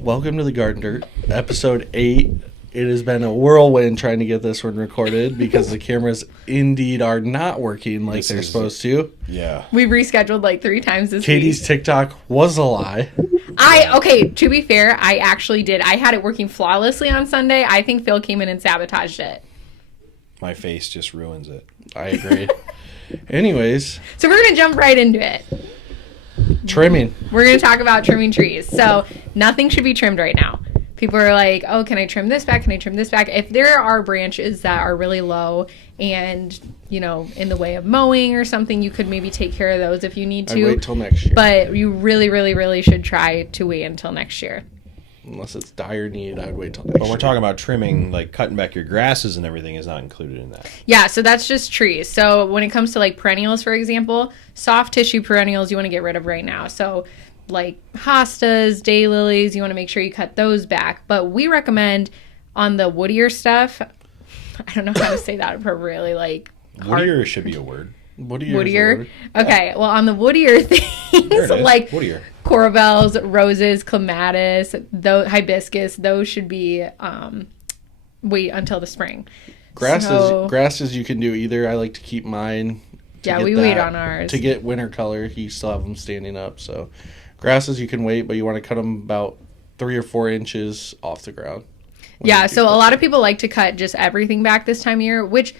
Welcome to the Garden Dirt, episode 8. It has been a whirlwind trying to get this one recorded because the cameras indeed are not working like they're supposed to. Yeah. We've rescheduled like 3 times this Katie's week. TikTok was a lie. Okay, to be fair, I actually did. I had it working flawlessly on Sunday. I think Phil came in and sabotaged it. My face just ruins it. I agree. Anyways, So we're going to jump right into it. trimming. We're going to talk about trimming trees. So nothing should be trimmed right now. People are like, oh, can I trim this back? Can I trim this back? If there are branches that are really low and, you know, in the way of mowing or something, you could maybe take care of those if you need I'd to. wait till next year. But you really should try to wait until next year. Unless it's dire need, I'd wait till next But year. we're talking about trimming, like cutting back your grasses and everything is not included in that. Yeah, so that's just trees. So when it comes to like perennials, for example, soft tissue perennials you want to get rid of right now. So like hostas, daylilies, you want to make sure you cut those back. But we recommend on the woodier stuff, I don't know how to say that appropriately, like Woodier should be a word. woodier. Okay, well on the woodier There things, it is. like Woodier. corabels, roses, clematis, hibiscus, those should be wait until the spring. Grasses you can do either. I like to keep mine. to Yeah, get we wait that- on ours. To get winter color, you still have them standing up. So grasses you can wait, but you want to cut them about 3 or 4 inches off the ground. Yeah, so a lot of people like to cut just everything back this time of year, which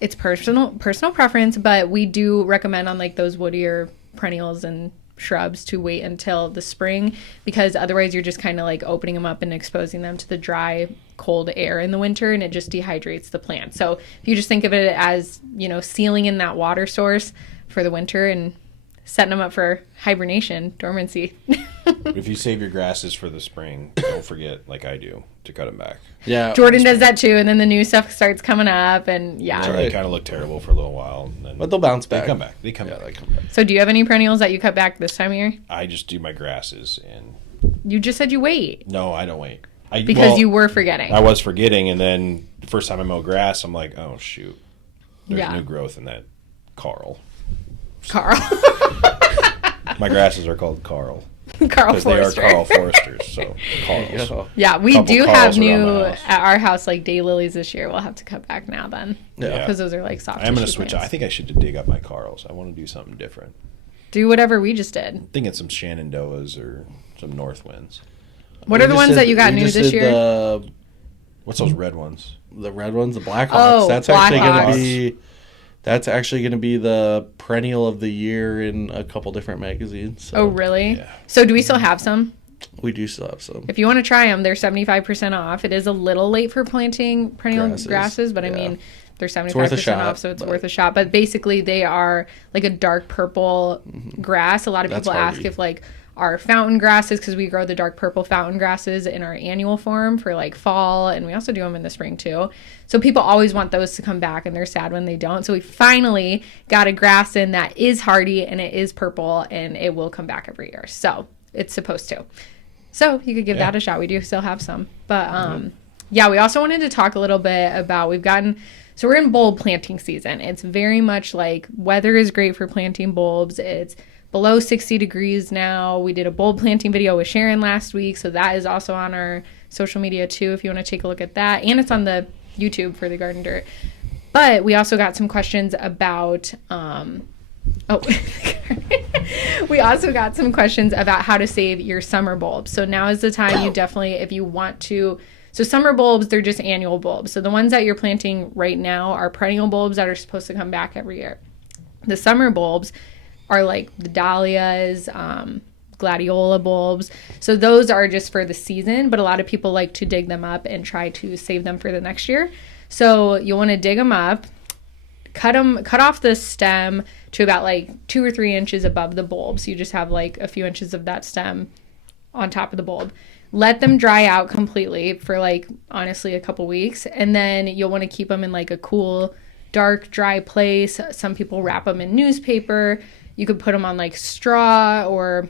it's personal preference, but we do recommend on like those woodier perennials and shrubs to wait until the spring, because otherwise you're just kind of like opening them up and exposing them to the dry, cold air in the winter, and it just dehydrates the plant. So if you just think of it as, you know, sealing in that water source for the winter and setting them up for hibernation, dormancy. If you save your grasses for the spring, don't forget, like I do, to cut them back. Yeah. Jordan does that too, and then the new stuff starts coming up, and So yeah. they kind of look terrible for a little while. And then But they'll bounce back. They come back. They come Yeah, back. they come back. So do you have any perennials that you cut back this time of year? I just do my grasses and You just said you wait no, I don't wait. because you were forgetting. I was forgetting, and then the first time I mow grass, I'm like, oh shoot, there's Yeah. new growth in that Carl. Carl. My grasses are called Carl Carl because they are Forster. Carl Forsters. So Carls. Yeah. Yeah, we Couple do Carls have around new my house. at our house like daylilies this year. We'll have to cut back now then Yeah. because those are like soft. I'm going to tissue switch. plants. I think I should dig up my Carls. I want to do something different. Do whatever we just did. I'm thinking some Shenandoahs or some Northwinds. What are the ones that you got we new just this did year? What's those red ones? The red ones, the Blackhawks. Oh, That's actually going Blackhawks. to be. That's actually going to be the perennial of the year in a couple different magazines. So Oh, really? Yeah. So do we still have some? we do still have some. If you want to try them, they're 75% off. It is a little late for planting perennial grasses, but I yeah. mean, they're 75% worth a shot, off, so it's but- worth a shot. But basically, they are like a dark purple grass. A lot of That's people ask hardy. if like our fountain grasses, because we grow the dark purple fountain grasses in our annual form for like fall, and we also do them in the spring too. So people always want those to come back, and they're sad when they don't. So we finally got a grass in that is hardy, and it is purple, and it will come back every year. So it's supposed to. So you could give Yeah. that a shot. We do still have some. But yeah, we also wanted to talk a little bit about so we're in bulb planting season. It's very much like weather is great for planting bulbs. It's below 60 degrees now. We did a bulb planting video with Sharon last week, so that is also on our social media too if you want to take a look at that. And it's on the YouTube for the Garden Dirt. But we also got some questions about we also got some questions about how to save your summer bulbs. So now is the time you definitely, if you want to. So summer bulbs, they're just annual bulbs. So the ones that you're planting right now are perennial bulbs that are supposed to come back every year. The summer bulbs are like the dahlias, gladiola bulbs. So those are just for the season, but a lot of people like to dig them up and try to save them for the next year. So you'll want to dig them up, cut off the stem to about like 2 or 3 inches above the bulb. So you just have like a few inches of that stem on top of the bulb. Let them dry out completely for like honestly a couple weeks, and then you'll want to keep them in like a cool, dark, dry place. Some people wrap them in newspaper. You could put them on like straw, or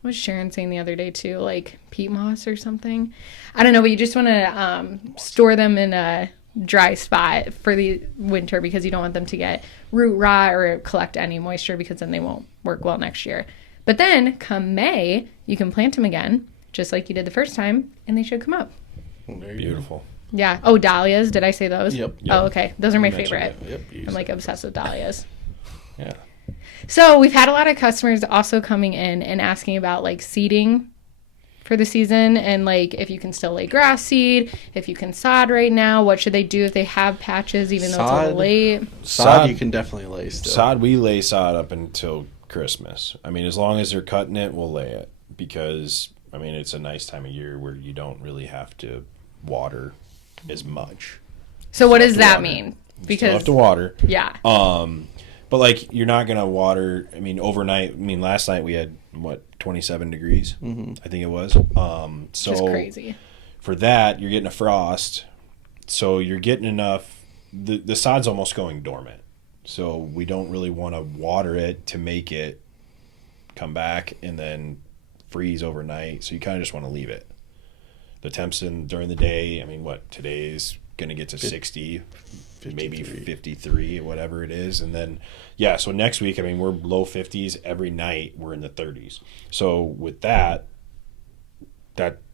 what was Sharon saying the other day too, like peat moss or something. I don't know, but you just want to store them in a dry spot for the winter because you don't want them to get root rot or collect any moisture, because then they won't work well next year. But then come May, you can plant them again. just like you did the first time, and they should come up. Beautiful. Yeah. Oh, dahlias. Did I say those? Yep. Oh, okay. Those are my You mentioned favorite. that. Yep. I'm like obsessed with dahlias. Yeah. So we've had a lot of customers also coming in and asking about like seeding for the season, and like if you can still lay grass seed, if you can sod right now, what should they do if they have patches, even though it's a little late? Sod you can definitely lay still. Sod, we lay sod up until Christmas. I mean, as long as they're cutting it, we'll lay it because, I mean, it's a nice time of year where you don't really have to water as much. So what does to that water. mean? You still Because have to water. yeah. But like you're not gonna water. I mean, overnight. I mean, last night we had 27 degrees. I think it was. So Just crazy. for that, you're getting a frost. So you're getting enough. The sod's almost going dormant. So we don't really want to water it to make it come back and then freeze overnight. So you kind of just want to leave it. The temps during the day. I mean, today's gonna get to 60. 53. Maybe 53, whatever it is. And then, yeah, so next week, I mean, we're low 50s. Every night, we're in the 30s. So with that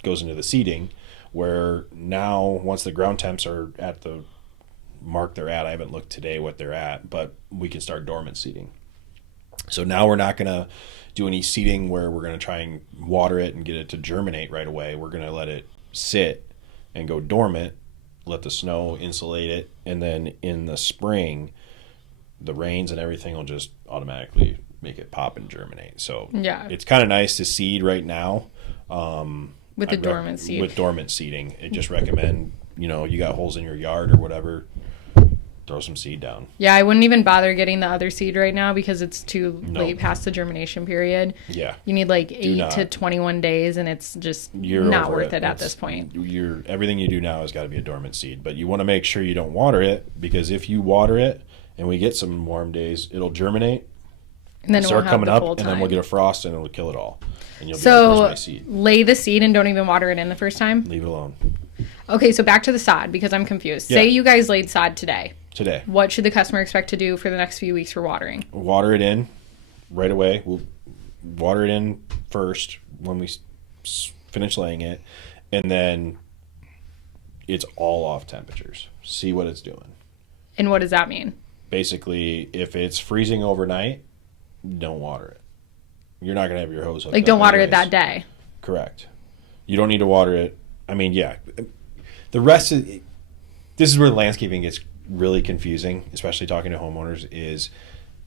goes into the seeding, where now, once the ground temps are at the mark they're at, I haven't looked today what they're at, but we can start dormant seeding. So now we're not going to do any seeding where we're going to try and water it and get it to germinate right away. We're going to let it sit and go dormant, let the snow insulate it, and then in the spring the rains and everything will just automatically make it pop and germinate. So Yeah. it's kind of nice to seed right now With the dormant seed. with dormant seeding. It just recommend, you got holes in your yard or whatever, throw some seed down. Yeah, I wouldn't even bother getting the other seed right now because it's too No. late past the germination period. Yeah, You need like 8 not. to 21 days, and it's just you're not over worth it at It's- this point. Everything you do now has got to be a dormant seed, but you want to make sure you don't water it, because if you water it and we get some warm days, it'll germinate, And then it start won't have coming the up, full and time. then we'll get a frost and it'll kill it all, and you'll be like, "Where's So my seed?" lay the seed and don't even water it in the first time? Leave it alone. Okay, so back to the sod because I'm confused. Yeah. Say you guys laid sod today. Today, What should the customer expect to do for the next few weeks for watering? water it in right away. We'll water it in first when we finish laying it, and then it's all off temperatures. See what it's doing. And what does that mean? Basically, if it's freezing overnight, don't water it. You're not gonna have your hose hooked Like, up don't water it anyways. that day. Correct. You don't need to water it. I mean, yeah. The rest of this is where landscaping gets really confusing, especially talking to homeowners, is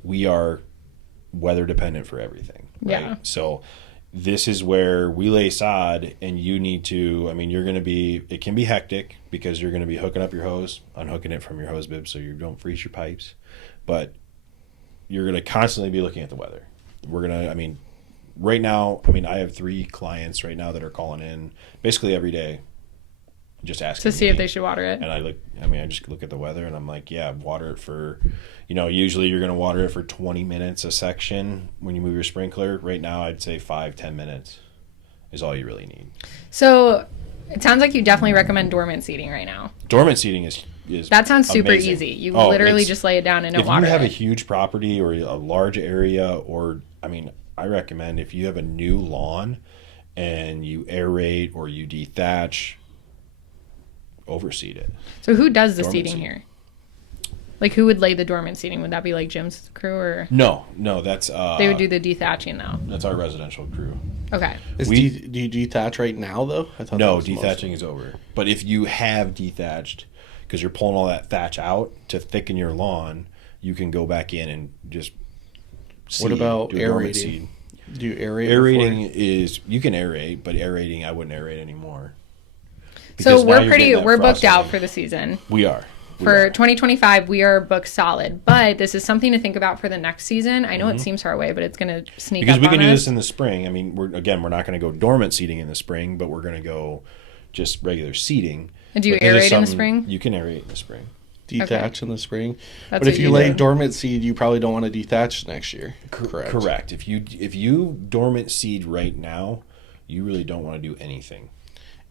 we are weather dependent for everything. Right? Yeah. So this is where we lay sod, and you need to, I mean, it can be hectic because you're going to be hooking up your hose, unhooking it from your hose bib so you don't freeze your pipes. But you're going to constantly be looking at the weather. Right now, I have 3 clients right now that are calling in basically every day, just asking To see if me. they should water it. And I just look at the weather and I'm like, yeah, water it for, usually you're going to water it for 20 minutes a section when you move your sprinkler. Right now, I'd say 5-10 minutes is all you really need. So it sounds like you definitely recommend dormant seeding right now. Dormant seeding is That sounds super amazing. easy. You Oh, literally it's- just lay it down and don't if water you have it. a huge property or a large area, I recommend if you have a new lawn and you aerate or you dethatch, overseed it. So who does the Dormant seeding seed. here? Like who would lay the dormant seeding? Would that be like Jim's crew, or No, that's they would do the dethatching though? that's our residential crew. Okay. Do you dethatch right now though? I thought No, that was dethatching is over. But if you have dethatched, because you're pulling all that thatch out to thicken your lawn, you can go back in and just seed. What about do a dormant aerating? seed. Do you aerate? Aerating is, you can aerate, but aerating I wouldn't aerate anymore. So Because now you're getting that we're booked frost out in. for the season. We are. We For are. 2025, we are booked solid, but this is something to think about for the next season. I know it seems far away, but it's going to sneak Because up we on can do us. this in the spring. We're not going to go dormant seeding in the spring, but we're going to go just regular seeding. And do you But that is aerate in the something- spring? You can aerate in the spring. detach in the spring. That's but if what you you lay do. dormant seed, you probably don't want to detach next year. Correct. If you dormant seed right now, you really don't want to do anything.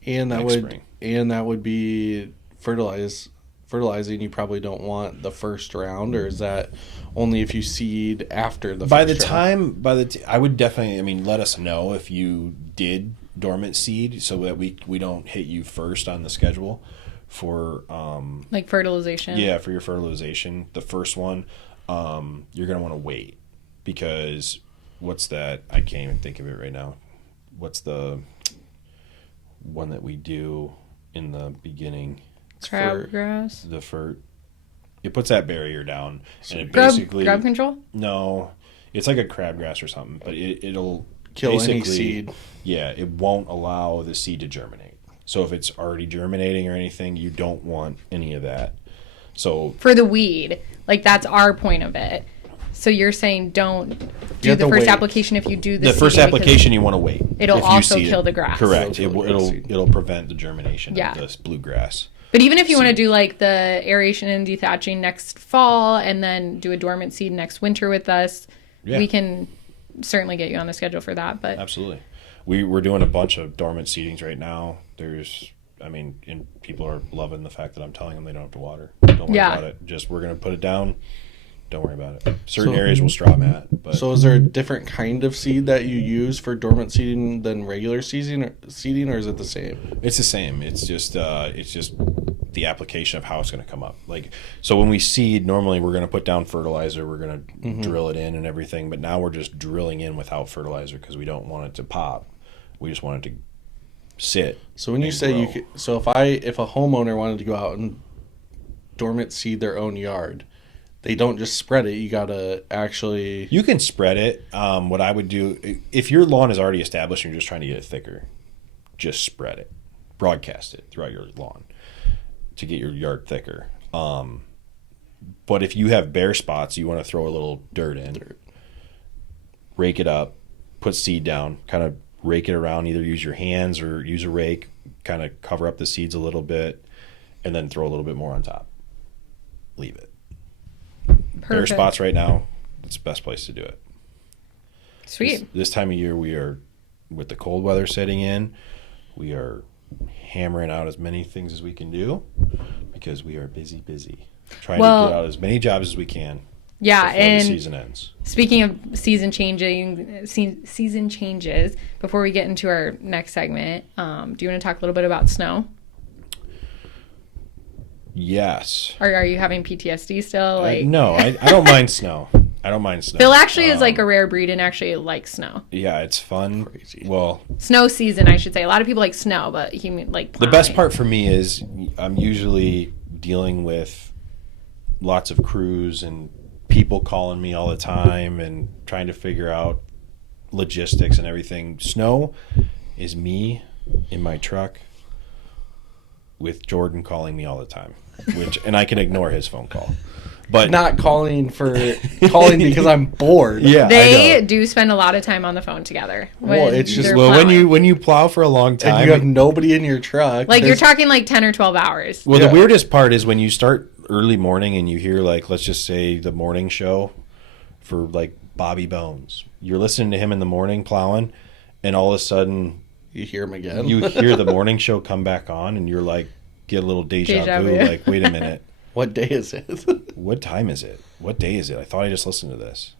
And that Next would spring. be fertilizing. You probably don't want the first round, or is that only if you seed after the By the first round? time, I would definitely, let us know if you did dormant seed so that we don't hit you first on the schedule for Like fertilization. yeah, for your fertilization. The first one, you're gonna want to wait because what's that? I can't even think of it right now. What's the one that we do in the beginning? Crabgrass. The fur. It puts that barrier down, and it basically Grub control. no, it's like a crabgrass or something, but it'll Kill any basically- seed. Yeah, it won't allow the seed to germinate. So if it's already germinating or anything, you don't want any of that. So For the weed, like that's our point of it. So you're saying don't do have the to first wait. application if you do the first seeding because application you want to wait. it'll if you also seed kill it. the grass. Correct. It'll kill the grass seed. It'll prevent the germination Yeah. of this bluegrass. But even if you want to do like the aeration and dethatching next fall and then do a dormant seed next winter with us, Yeah. we can certainly get you on the schedule for that. But Absolutely. We're doing a bunch of dormant seedings right now. And people are loving the fact that I'm telling them they don't have to water. Don't worry Yeah. about it. Just we're going to put it down. Don't worry about it. Certain So- areas will straw mat, but So is there a different kind of seed that you use for dormant seeding than regular seeding, or is it the same? it's the same. It's just the application of how it's going to come up. Like, so when we seed, normally we're going to put down fertilizer, we're going to drill it in and everything, but now we're just drilling in without fertilizer because we don't want it to pop. We just want it to sit. So when you and say you grow. could, so if a homeowner wanted to go out and dormant seed their own yard, they don't just spread it. You gotta actually. You can spread it. What I would do, if your lawn is already established and you're just trying to get it thicker, just spread it. Broadcast it throughout your lawn to get your yard thicker. But if you have bare spots, you want to throw a little dirt in, rake it up, put seed down, kind of rake it around, either use your hands or use a rake, kind of cover up the seeds a little bit, and then throw a little bit more on top. Leave it. Bare perfect. spots right now, it's the best place to do it. Sweet. This time of year, we are, with the cold weather setting in, we are hammering out as many things as we can do because we are busy. Trying Well- to get out as many jobs as we can Yeah, before the and season ends. speaking of season changes, before we get into our next segment, do you want to talk a little bit about snow? Yes. Or are you having PTSD still? Like, No, I don't mind snow. I don't mind snow. Phil actually is like a rare breed and actually likes snow. Yeah, it's fun. Crazy. Well, Snow season, I should say. A lot of people like snow, but he like the best plowing. part for me is I'm usually dealing with lots of crews and people calling me all the time and trying to figure out logistics and everything. Snow is me in my truck with Jordan calling me all the time, and I can ignore his phone call. But Not calling because I'm bored. yeah, I They know. do spend a lot of time on the phone together. Well, when it's just- they're Well, plowing. when you plow for a long And time, you have nobody in your truck. like you're There's- talking like 10 or 12 hours. well, Yeah. the weirdest part is when you start early morning and you hear, like, let's just say the morning show for like Bobby Bones. You're listening to him in the morning plowing, and all of a sudden You hear him again. you hear the morning show come back on, and you're like, get a little deja Deja vu. vu. Like, wait a minute, What day is it? what time is it? What day is it? I thought I just listened to this,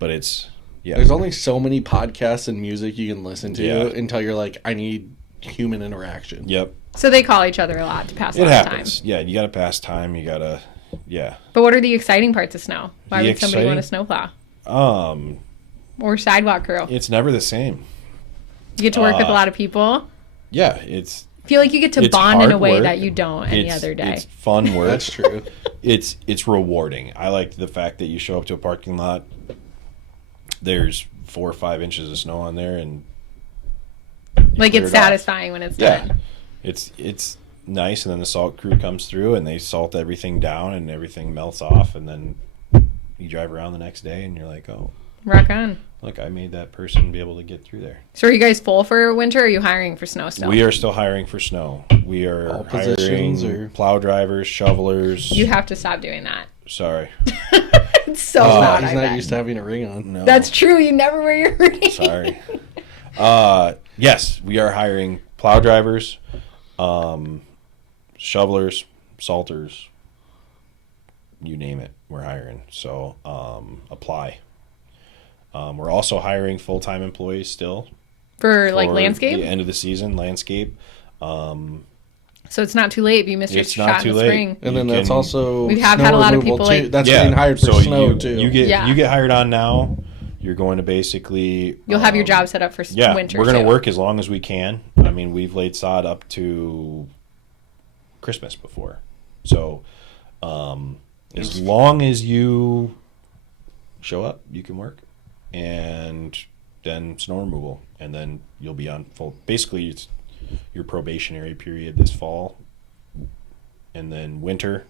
but it's There's only so many podcasts and music you can listen to Yeah. until you're like, I need human interaction. Yep, So they call each other a lot to pass a it lot of time. happens. Yeah, you got to pass time. You got to, yeah. But what are the exciting parts of snow? Why The would somebody want to exciting- snowplow? Um, Or sidewalk crew? it's never the same. You get to work with a lot of people. Yeah, it's Feel like you get to It's bond in a hard way work. that you don't any it's, other day. It's fun work. That's true. It's rewarding. I like the fact that you show up to a parking lot. There's 4 or 5 inches of snow on there, and Like clear it's it off. satisfying when it's yeah, done. it's nice. And then the salt crew comes through and they salt everything down, and everything melts off. And then you drive around the next day, and you're like, oh, Rock on. look, I made that person be able to get through there. So are you guys full for winter or are you hiring for snow still? We are still hiring for snow. We are All hiring positions or- plow drivers, shovelers. You have to stop doing that. Sorry. It's so Oh, loud. He's I not bet. used to having a ring on. No. That's true. You never wear your ring. Sorry. Yes, we are hiring plow drivers, shovelers, salters, you name it, we're hiring. So apply. We're also hiring full-time employees still. For like landscape? The end of the season, landscape. So it's not too late if you missed your It's not shot too in the late. spring. And then You that's can- also We have snow had a lot of removal, people, too. like- That's getting hired for so snow too. You get Yeah. you get hired on now. You're going to basically You'll have your job set up for Yeah, winter. we're going to too. work as long as we can. I mean, we've laid sod up to Christmas before, so as long as you show up, you can work, and then snow removal, and then you'll be on full. Basically, it's your probationary period this fall, and then winter,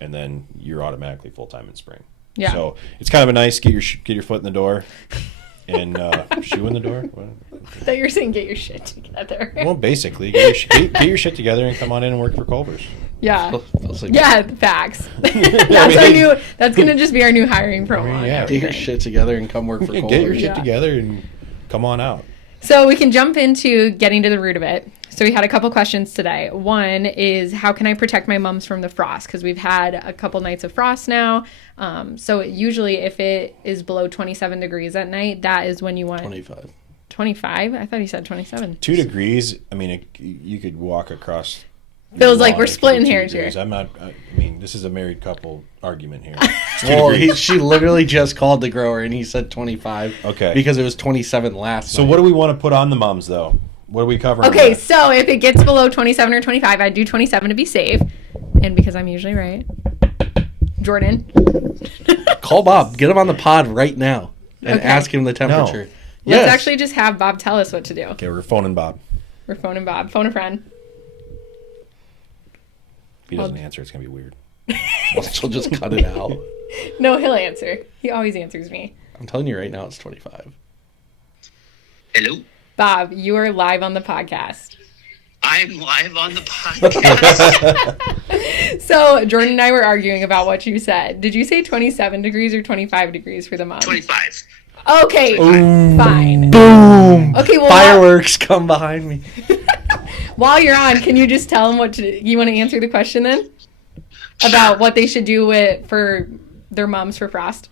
and then you're automatically full time in spring. Yeah. So it's kind of a nice get your foot in the door, and shoe in the door. What? I thought you were saying get your shit together. Well, basically, get your shit together and come on in and work for Culver's. Yeah. Feels like- Yeah, facts. That's our new. That's gonna just be our new hiring promo. mean, on yeah. Get your everything. shit together and come work for Get your Culver's. shit Yeah. together and come on out. So we can jump into getting to the root of it. So we had a couple questions today. One is how can I protect my mums from the frost? Because we've had a couple nights of frost now. So usually if it is below 27 degrees at night, that is when you want 25. 25. I thought you said 27. 2 degrees. I mean, you could walk across. Feels like lawn we're if it splitting was 2 hairs here. degrees. I'm not. I mean, this is a married couple argument here. Well, she literally just called the grower and he said 25. Okay. Because it was 27 last So night. what do we want to put on the mums though? What are we covering? Okay, with? so if it gets below 27 or 25, I do 27 to be safe. And because I'm usually right. Jordan. Call Bob. Get him on the pod right now and Okay. ask him the temperature. Let's Yes. actually just have Bob tell us what to do. Okay, we're phoning Bob. We're phoning Bob. Phone a friend. If he doesn't answer, it's gonna be weird. She'll just cut it out. No, he'll answer. He always answers me. I'm telling you right now, it's 25. Hello. Bob, you are live on the podcast. I'm live on the podcast. So Jordan and I were arguing about what you said. Did you say 27 degrees or 25 degrees for the mom? 25. Okay, fine. Boom! Okay, well, Fireworks come behind me. while you're on, can you just tell them what you want to answer the question then? About what they should do for their moms for frost?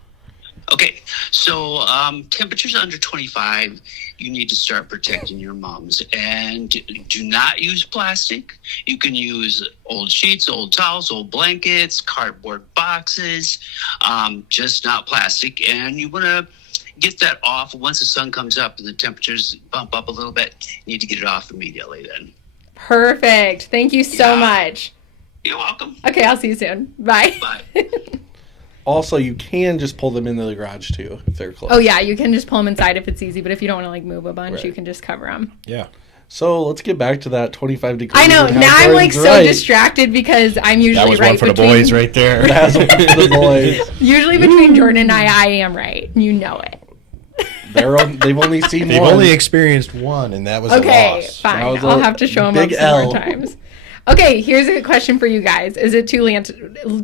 Okay, so temperatures under 25, you need to start protecting your mums. And do not use plastic. You can use old sheets, old towels, old blankets, cardboard boxes, just not plastic. And you want to get that off once the sun comes up and the temperatures bump up a little bit. You need to get it off immediately then. Perfect. Thank you so Yeah. much. You're welcome. Okay, I'll see you soon. Bye. Bye. Also, you can just pull them into the garage too if they're close. Oh yeah, you can just pull them inside if it's easy, but if you don't want to like move a bunch, Right. you can just cover them. Yeah. So let's get back to that 25 degrees. I know. and how Now I'm like Jordan's so right. distracted because I'm usually That was right one for the between boys right there. That's one for the boys. usually between Jordan and I am right. You know it. They've only seen They've one. only experienced one, and that was a Okay, loss. fine. That was I'll a have to show them big up some L. more times. Okay, here's a question for you guys. Is it too late?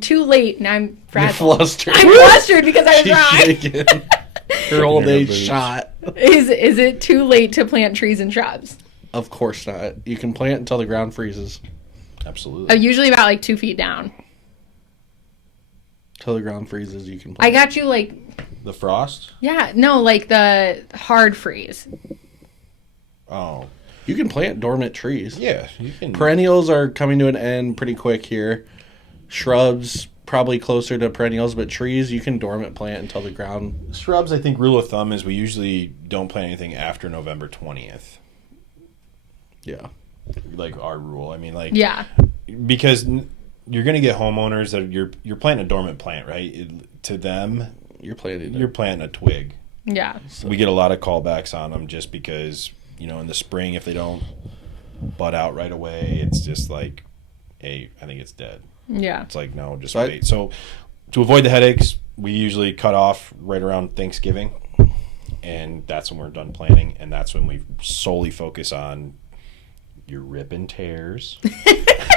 Too late? And I'm You're frazzled. flustered. I'm flustered because I was She's wrong. shaking. Her old Her age boots. shot. Is it too late to plant trees and shrubs? Of course not. You can plant until the ground freezes. Absolutely. Usually about like 2 feet down. Till the ground freezes, you can I plant. got you like The frost? yeah, no, like the hard freeze. Oh. You can plant dormant trees. Yeah, you can. Perennials are coming to an end pretty quick here. Shrubs probably closer to perennials, but trees you can dormant plant until the ground. Shrubs, I think rule of thumb is we usually don't plant anything after November 20th. Yeah. Like our rule. I mean, like, Yeah. because you're going to get homeowners that you're planting a dormant plant, right? To them, You're planting it. you're planting a twig. Yeah. We get a lot of callbacks on them just because, you know, in the spring, if they don't bud out right away, it's just like, hey, I think it's dead. Yeah. It's like, no, just So I- wait. So to avoid the headaches, we usually cut off right around Thanksgiving. And that's when we're done planting. And that's when we solely focus on your rip and tears.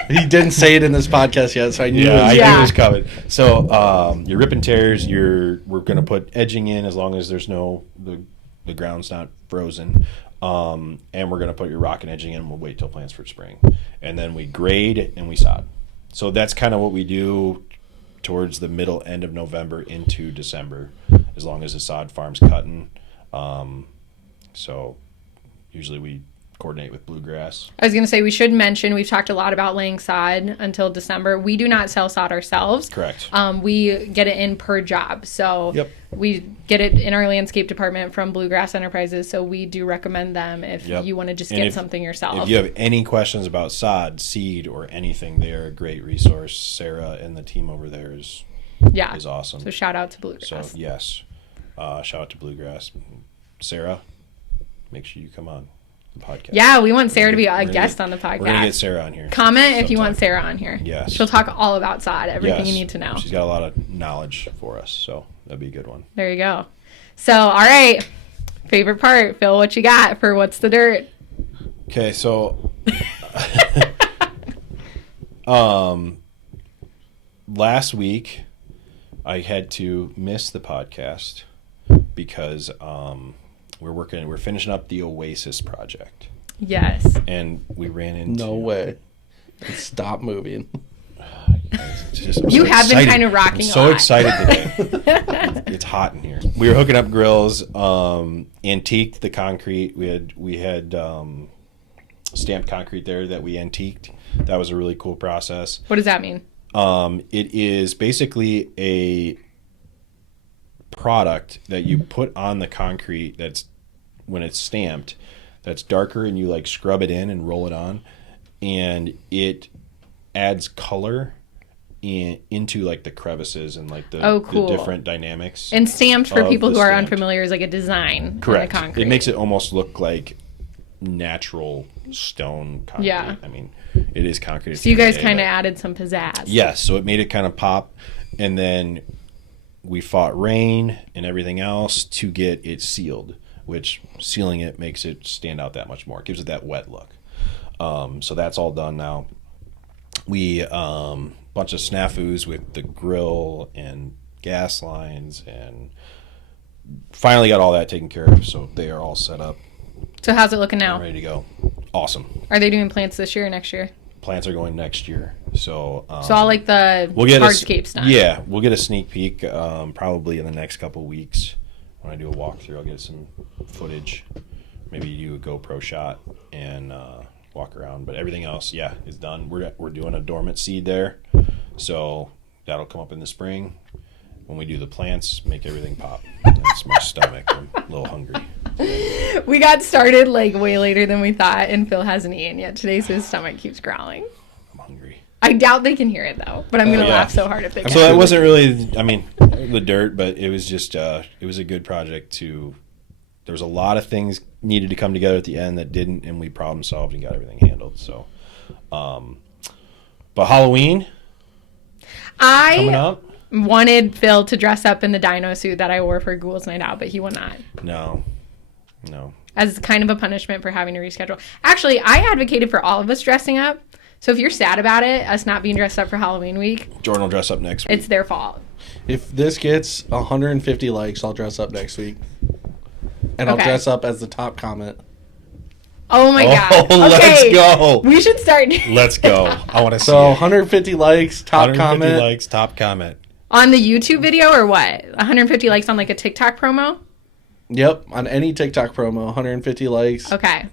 He didn't say it in this podcast yet, so I knew Yeah, I it was Yeah. knew it was coming. So your rip and tears, we're going to put edging in as long as there's the ground's not frozen. And we're going to put your rock and edging in. We'll wait till plants for spring. And then we grade and we sod. So that's kind of what we do towards the middle end of November into December, as long as the sod farm's cutting. So usually we coordinate with Bluegrass. I was going to say, we should mention, we've talked a lot about laying sod until December. We do not sell sod ourselves. Correct. We get it in per job. So Yep. we get it in our landscape department from Bluegrass Enterprises. So we do recommend them if Yep. you want to just And get something yourself. If you have any questions about sod, seed, or anything, they are a great resource. Sarah and the team over there is awesome. So shout out to Bluegrass. So yes, shout out to Bluegrass. Sarah, make sure you come on the podcast. Yeah, we want Sarah to be a guest on the podcast. We're gonna get Sarah on here. Comment if you sometime. want Sarah on here. Yes. She'll talk all about sod, everything you Yes. need to know. She's got a lot of knowledge for us, so that'd be a good one. There you go. So, all right. Favorite part, Phil, what you got for What's the Dirt? Okay, so last week I had to miss the podcast because we're finishing up the Oasis project, Yes. and we ran into No way. Stop moving. You have been kind of rocking I'm a so lot. excited today. It's hot in here. We were hooking up grills, antiqued the concrete. We had stamped concrete there that we antiqued. That was a really cool process. What does that mean? It is basically a product that you put on the concrete that's when it's stamped, that's darker, and you like scrub it in and roll it on, and it adds color into like the crevices and like the, Oh, cool. the different dynamics. And stamped, for of people the who are stamped. unfamiliar, is like a design Correct. on the concrete. It makes it almost look like natural stone concrete. Yeah. I mean, it is concrete. So you guys kind of added some pizzazz. Yes, so it made it kind of pop, and then we fought rain and everything else to get it sealed, which sealing it makes it stand out that much more. It gives it that wet look. So that's all done now. We bunch of snafus with the grill and gas lines, and finally got all that taken care of. So they are all set up, So how's it looking now? ready to go. Awesome. Are they doing plants this year or next year? Plants are going next year. So So all like the we'll get hardscape stuff. Yeah, we'll get a sneak peek probably in the next couple weeks. When I do a walkthrough, I'll get some footage. Maybe do a GoPro shot and walk around. But everything else, yeah, is done. We're doing a dormant seed there, so that'll come up in the spring. When we do the plants, make everything pop. That's my stomach. I'm a little hungry. We got started like way later than we thought, and Phil hasn't eaten yet today, so his stomach keeps growling. I'm hungry. I doubt they can hear it though, but I'm gonna Yeah. laugh so hard if they can. So that wasn't really, I mean, the dirt, but it was just, it was a good project to, there was a lot of things needed to come together at the end that didn't, and we problem solved and got everything handled. So, but Halloween coming I up? wanted Phil to dress up in the dino suit that I wore for Ghouls Night Out, but he will not. No. As kind of a punishment for having to reschedule. Actually, I advocated for all of us dressing up. So if you're sad about it, us not being dressed up for Halloween week, Jordan will dress up next week. it's their fault. If this gets 150 likes, I'll dress up next week. And I'll Okay. dress up as the top comment. Oh my god. Let's go. We should start Let's go. I want to see So it. 150 likes, top 150 comment. likes, top comment. on the YouTube video or what? 150 likes on like a TikTok promo? Yep, on any TikTok promo, 150 likes. Okay.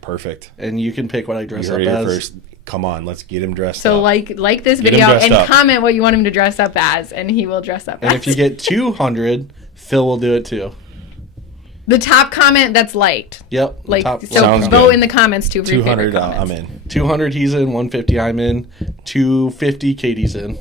Perfect. And you can pick what I dress You up heard it here as. first. Come on, let's get him dressed So up. like this Get him video dressed and up. comment what you want him to dress up as, and he will dress up And as. if you get 200, Phil will do it too. the top comment that's liked. Yep. Like top, so Sounds vote good. in the comments too for your 200, favorite comments. I'm in. 200 he's in, 150 I'm in, 250 Katie's in.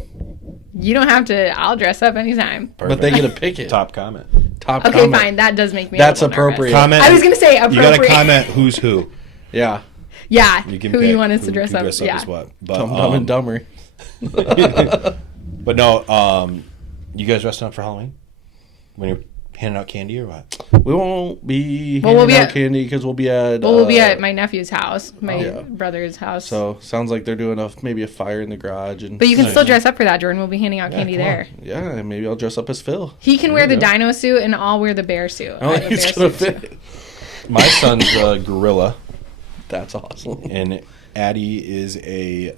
You don't have to. I'll dress up anytime. But they get to pick it. Top comment. Top Okay, comment. fine. That does make me. That's a little nervous. appropriate. Comment. I was gonna say You appropriate. gotta comment who's who. Yeah. Yeah, You can who pick you want us to who dress up? Yeah. as what. But, Dumb and Dumber. but no, you guys dressing up for Halloween? When you're handing out candy or what? We won't be Well, handing we'll be out at- candy because we'll be at. Well, we'll be at my nephew's house, my Yeah. brother's house. So sounds like they're doing maybe a fire in the garage and. But you can Nice. still dress up for that, Jordan. We'll be handing out Yeah, candy come on. there. Yeah, and maybe I'll dress up as Phil. He can wear the you go. dino suit, and I'll wear the bear suit. I don't have think a it's bear gonna suit. fit. My son's a gorilla, That's awesome. and Addie is a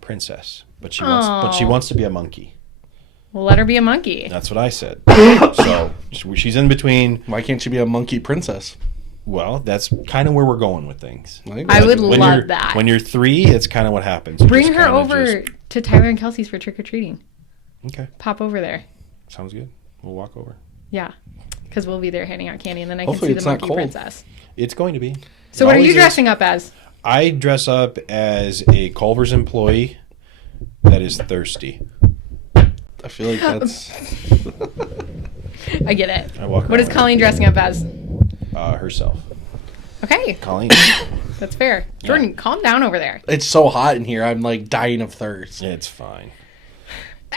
princess, but she wants to be a monkey. We'll let her be a monkey. That's what I said. So she's in between. Why can't she be a monkey princess? Well, that's kind of where we're going with things. I would When love you're- that. When you're 3, it's kind of what happens. You Bring just her kinda over to Tyler and Kelsey's for trick or treating. Okay, Pop over there. sounds good. We'll walk over. Yeah, because we'll be there handing out candy, and then I Hopefully can it's see the not Monkey cold. Princess. It's going to be. So what are Always you is. dressing up as? I dress up as a Culver's employee that is thirsty. I feel like that's I get it. I walk What is around Colleen dressing up as? herself. Okay, Colleen. that's fair. Jordan, calm down over there. it's so hot in here. I'm like dying of thirst. It's fine.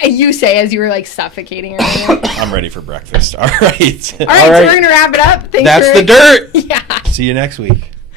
You say as you were like suffocating earlier. I'm ready for breakfast. All right. All right, so we're gonna wrap it up. Thanks That's for, the dirt. Yeah. See you next week.